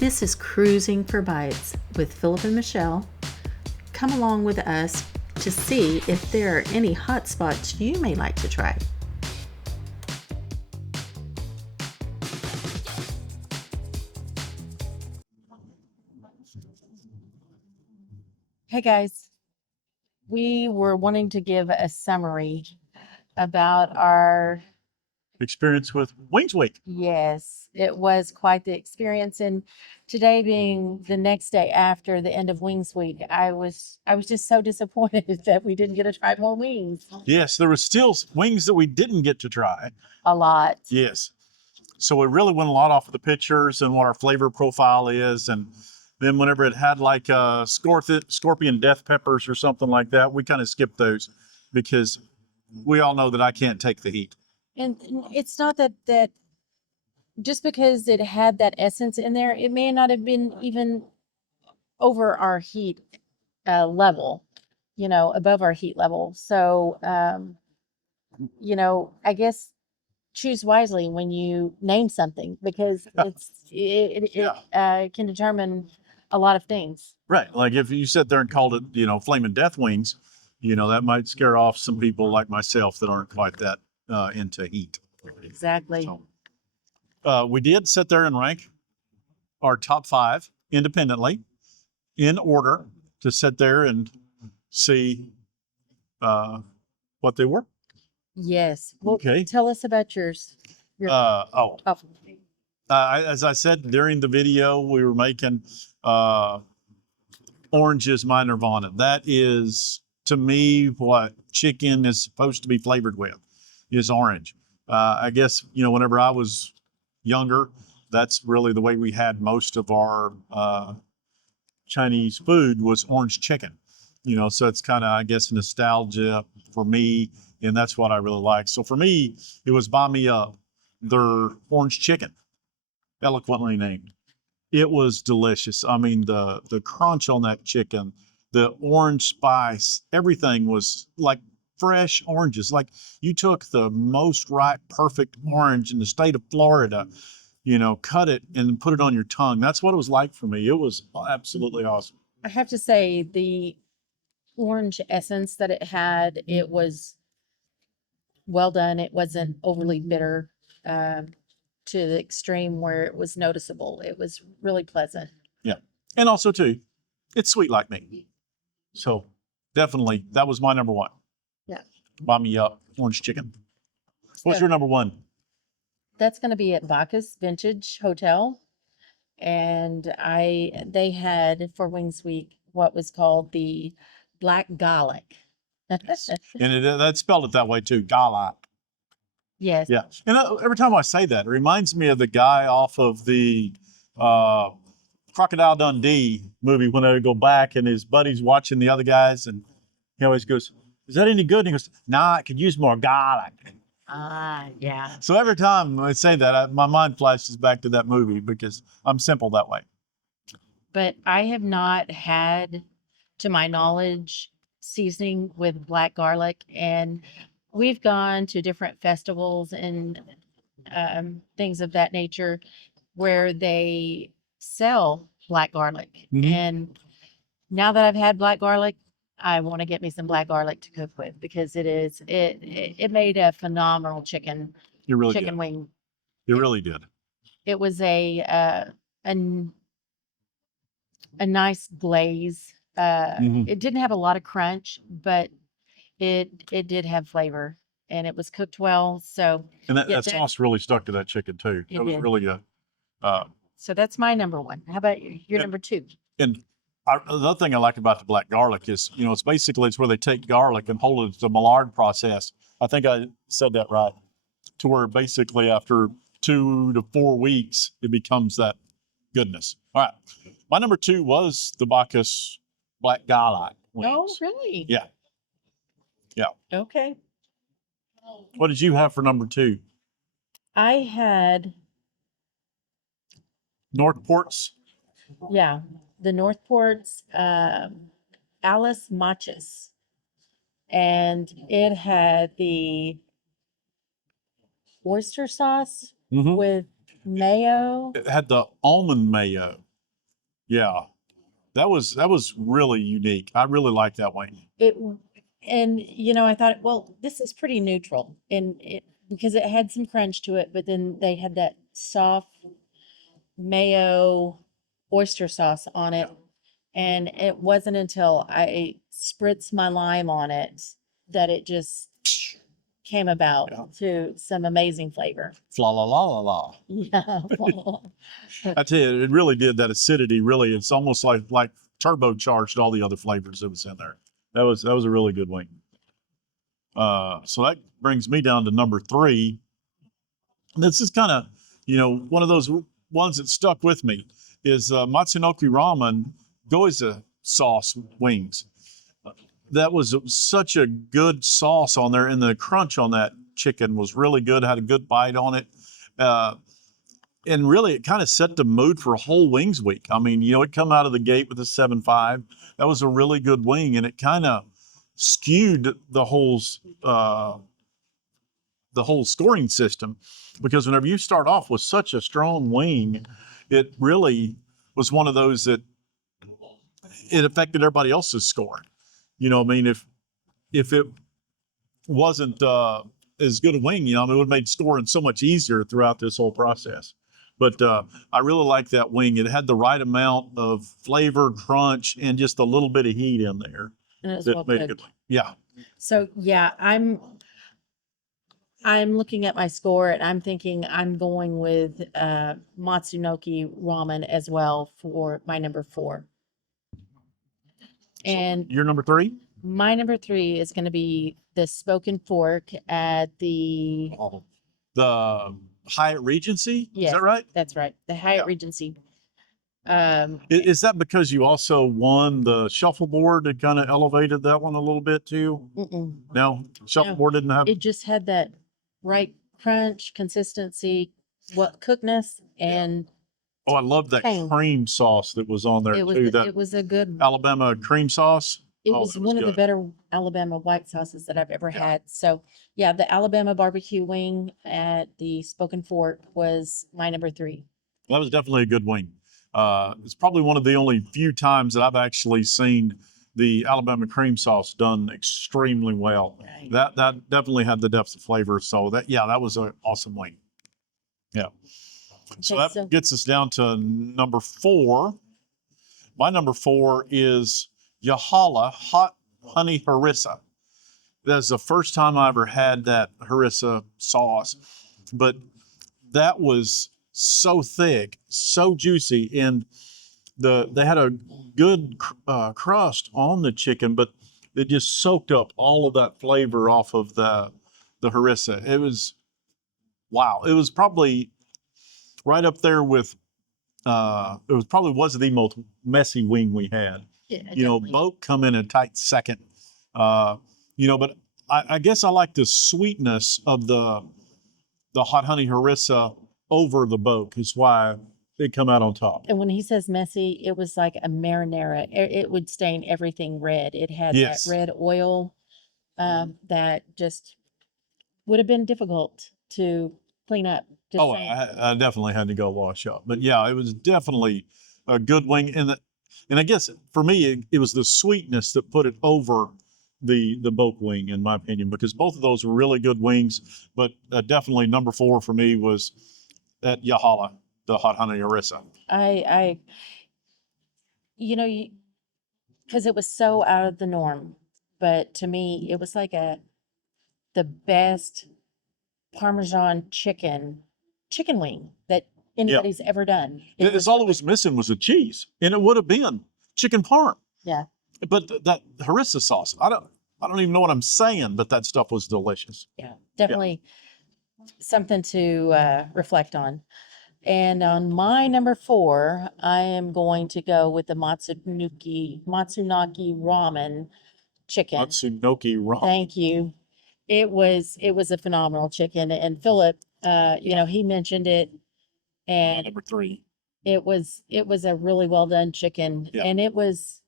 This is Cruising for Bites with Phillip and Mechelle. Come along with us to see if there are any hot spots you may like to try. Hey guys, we were wanting to give a summary about our experience with Wings Week. Yes, it was quite the experience. And today being the next day after the end of Wings Week, I was just so disappointed that we didn't get to try more wings. Yes, there was still wings that we didn't get to try. A lot. Yes. So we really went a lot off of the pictures and what our flavor profile is. And then whenever it had like scorpion death peppers or something like that, we kind of skipped those because we all know that I can't take the heat. And it's not that just because it had that essence in there, it may not have been even over our heat level, above our heat level. So, I guess choose wisely when you name something because it can determine a lot of things. Right. Like if you sit there and called it, flaming death wings, that might scare off some people like myself that aren't quite that into heat. Exactly. So, we did sit there and rank our top 5 independently in order to sit there and see what they were. Yes. Well, okay. Tell us about yours. As I said during the video, we were making orange is my nirvana. That is, to me, what chicken is supposed to be flavored with, is orange. I guess, whenever I was younger, that's really the way we had most of our Chinese food was orange chicken. So it's kind of, I guess, nostalgia for me, and that's what I really like. So for me, it was Buy Me Up, their orange chicken, eloquently named. It was delicious. I mean, the crunch on that chicken, the orange spice, everything was like fresh oranges. Like you took the most ripe, perfect orange in the state of Florida, cut it and put it on your tongue. That's what it was like for me. It was absolutely awesome. I have to say the orange essence that it had, it was well done. It wasn't overly bitter to the extreme where it was noticeable. It was really pleasant. Yeah. And also too, it's sweet like me. So definitely that was my number 1. Yeah. Buy Me Up orange chicken. What's your number 1? That's going to be at Bacchus Vintage Hotel. And they had for Wings Week what was called the black garlic. And that spelled it that way too, garlic. Yes. Yeah. And every time I say that, it reminds me of the guy off of the Crocodile Dundee movie when they go back and his buddy's watching the other guys and he always goes, "Is that any good?" And he goes, "Nah, I could use more garlic." Yeah. So every time I say that, my mind flashes back to that movie because I'm simple that way. But I have not had, to my knowledge, seasoning with black garlic, and we've gone to different festivals and things of that nature where they sell black garlic. Mm-hmm. And now that I've had black garlic, I want to get me some black garlic to cook with because it made a phenomenal chicken wing. It really did. It was a nice glaze. It didn't have a lot of crunch, but it did have flavor and it was cooked well. So and that sauce really stuck to that chicken too. It was really good. So that's my number 1. How about your number 2? And another thing I like about the black garlic is, it's where they take garlic and hold it to the Maillard process. I think I said that right. To where basically after 2 to 4 weeks, it becomes that goodness. All right. My number 2 was the Bacchus black garlic wings. Oh, really? Yeah. Yeah. Okay. What did you have for number 2? I had Northport's. Yeah, the Northport's Alice Matches, and it had the oyster sauce with mayo. It had the almond mayo. Yeah, that was really unique. I really like that wing. It and I thought, well, this is pretty neutral, and it because it had some crunch to it, but then they had that soft mayo oyster sauce on it, and it wasn't until I spritzed my lime on it that it just came about Yeah. to some amazing flavor. Fla la la la la. Yeah. I tell you, it really did that acidity. Really, it's almost like turbocharged all the other flavors that was in there. That was a really good wing. So that brings me down to number 3. This is kind of one of those ones that stuck with me is Matsunoki Ramen Goiza sauce wings. That was such a good sauce on there, and the crunch on that chicken was really good. Had a good bite on it. And really, it kind of set the mood for a whole wings week. I mean, it come out of the gate with a 7.5. That was a really good wing, and it kind of skewed the whole scoring system, because whenever you start off with such a strong wing, it really was one of those that it affected everybody else's score. I mean, if it wasn't as good a wing, it would have made scoring so much easier throughout this whole process. But I really like that wing. It had the right amount of flavor, crunch, and just a little bit of heat in there. And it was That well made it cooked. good. Yeah. So yeah, I'm looking at my score and I'm thinking I'm going with Matsunoki Ramen as well for my number 4. And Your number 3? my number 3 is going to be the Spoken Fork at the The Hyatt Regency? Is Yes, that right? that's right, the Hyatt Yeah. Regency. Is that because you also won the shuffleboard that kind of elevated that one a little bit too? Mm-mm. No, shuffleboard didn't have. It just had that right crunch, consistency, cookness, and Oh, I love that tang. cream sauce that was on there It was too. That it was a good Alabama cream sauce. It Oh, was it was one of the good. better Alabama white sauces that I've ever Yeah. had. So yeah, the Alabama barbecue wing at the Spoken Fork was my number 3. That was definitely a good wing. It's probably one of the only few times that I've actually seen the Alabama cream sauce done extremely well. Right. That definitely had the depth of flavor. So that was an awesome wing. Yeah. So Okay, that so gets us down to number 4. My number 4 is Yahala Hot Honey Harissa. That's the first time I ever had that harissa sauce, but that was so thick, so juicy, and they had a good crust on the chicken, but it just soaked up all of that flavor off of the harissa. It was wow. It was probably right up there with was the most messy wing we had. yeah, Boat come in a tight second. But I guess I like the sweetness of the hot honey harissa over the boat is why it come out on top. and when he says messy, it was like a marinara. It would stain everything red. It had Yes. that red oil that just would have been difficult to clean up. Just Oh, saying. I definitely had to go wash up. But yeah, it was definitely a good wing. And I guess for me, it was the sweetness that put it over the boat wing, in my opinion, because both of those were really good wings. But definitely number 4 for me was at Yahala, the hot honey harissa. I because it was so out of the norm, but to me, it was like the best Parmesan chicken wing that anybody's ever done. It's all it was missing was the cheese, and it would have been chicken parm. Yeah. But that harissa sauce, I don't even know what I'm saying, but that stuff was delicious. Yeah, definitely something to reflect on. And on my number 4, I am going to go with the Matsunaki ramen chicken. Matsunoki ramen. Thank you. It was a phenomenal chicken, and Philip, he mentioned it, and Number 3. it was a really well done chicken, Yeah. and it was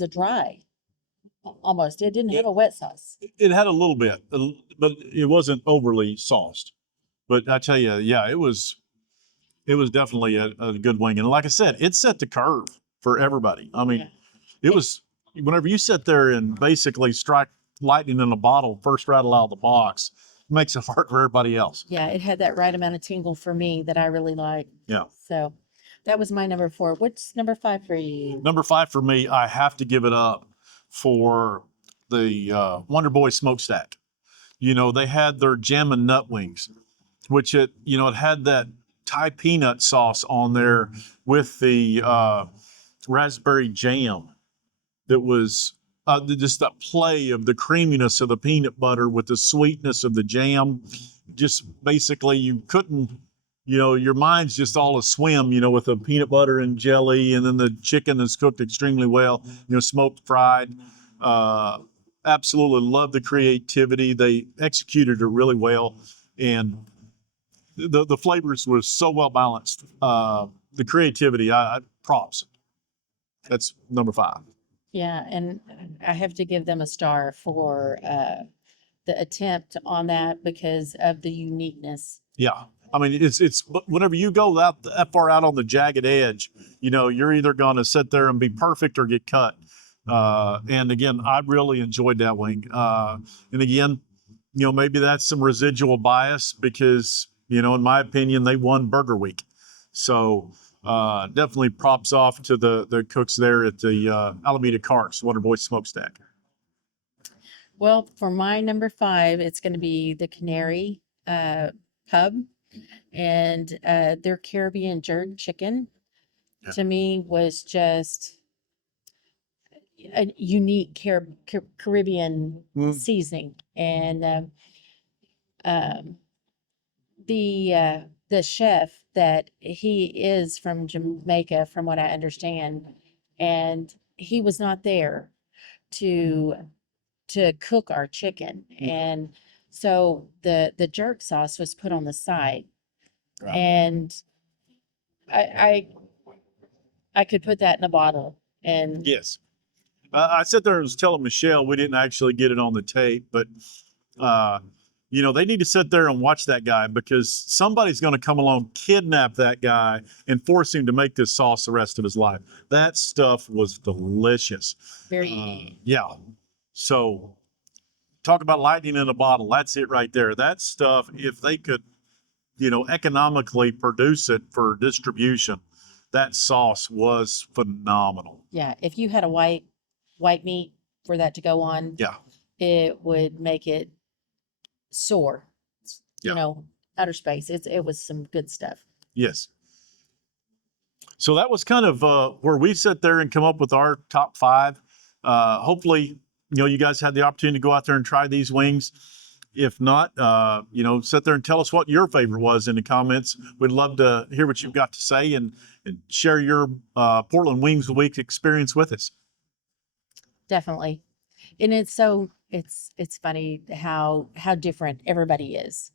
a dry almost. It didn't have a wet sauce. It had a little bit, but it wasn't overly sauced. But I tell you, yeah, it was definitely a good wing. And like I said, it set the curve. for everybody. I mean, Yeah. it was whenever you sit there and basically strike lightning in a bottle, first rattle out of the box, makes it hard for everybody else. Yeah, it had that right amount of tingle for me that I really like. Yeah. So that was my number 4. What's number 5 for you? Number 5 for me, I have to give it up for the Wonder Boy smokestack. You know, they had their jam and nut wings, which it had that Thai peanut sauce on there with the raspberry jam that was just that play of the creaminess of the peanut butter with the sweetness of the jam. Just basically, you couldn't, your mind's just all a swim, with the peanut butter and jelly, and then the chicken that's cooked extremely well, smoked fried. Absolutely love the creativity. They executed it really well, and the flavors were so well balanced. The creativity, I props. That's number 5. Yeah, and I have to give them a star for the attempt on that because of the uniqueness. Yeah. I mean, it's whenever you go that far out on the jagged edge, you're either going to sit there and be perfect or get cut. And again, I really enjoyed that wing. And again, maybe that's some residual bias because, in my opinion, they won Burger Week. So definitely props off to the cooks there at the Alameda Carts, Wonder Boy Smokestack. Well, for my number 5, it's going to be the Canary Pub and their Caribbean jerk chicken. Yeah. To me was just a unique Caribbean seasoning, and the chef that he is from Jamaica, from what I understand, and he was not there to cook our chicken, and so the jerk sauce was put on the side, Right. and I could put that in a bottle, and Yes. I sat there and was telling Michelle we didn't actually get it on the tape, but they need to sit there and watch that guy because somebody's going to come along, kidnap that guy, and force him to make this sauce the rest of his life. That stuff was delicious. very Yeah. So talk about lightning in a bottle. That's it right there. That stuff, if they could, economically produce it for distribution, that sauce was phenomenal. yeah. If you had a white meat for that to go on, Yeah. it would make it soar. Yeah. Outer space. It was some good stuff. Yes. So that was kind of where we sit there and come up with our top 5. Hopefully, you guys had the opportunity to go out there and try these wings. If not, sit there and tell us what your favorite was in the comments. We'd love to hear what you've got to say and share your Portland Wings of the Week experience with us. Definitely. And it's funny how different everybody is.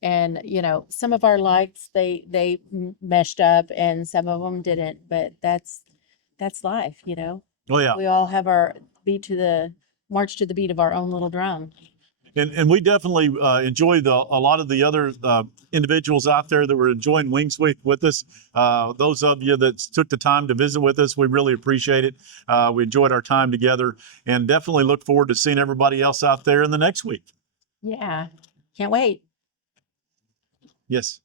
And some of our likes they meshed up and some of them didn't, but that's life. Oh yeah. We all have our march to the beat of our own little drum. And we definitely enjoyed a lot of the other individuals out there that were enjoying Wings Week with us. Those of you that took the time to visit with us, we really appreciate it. We enjoyed our time together and definitely look forward to seeing everybody else out there in the next week. Yeah. Can't wait. Yes.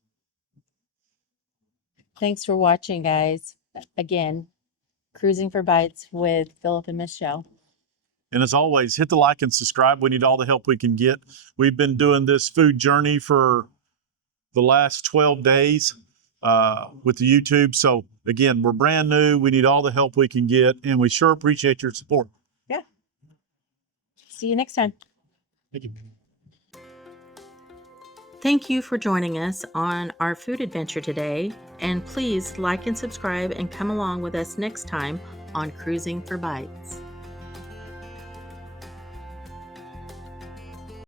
Thanks for watching, guys. Again, Cruising for Bites with Phillip and Mechelle. And as always, hit the like and subscribe. We need all the help we can get. We've been doing this food journey for the last 12 days with the YouTube. So again, we're brand new. We need all the help we can get, and we sure appreciate your support. Yeah. See you next time. Thank you. Thank you for joining us on our food adventure today. And please like and subscribe and come along with us next time on Cruising for Bites.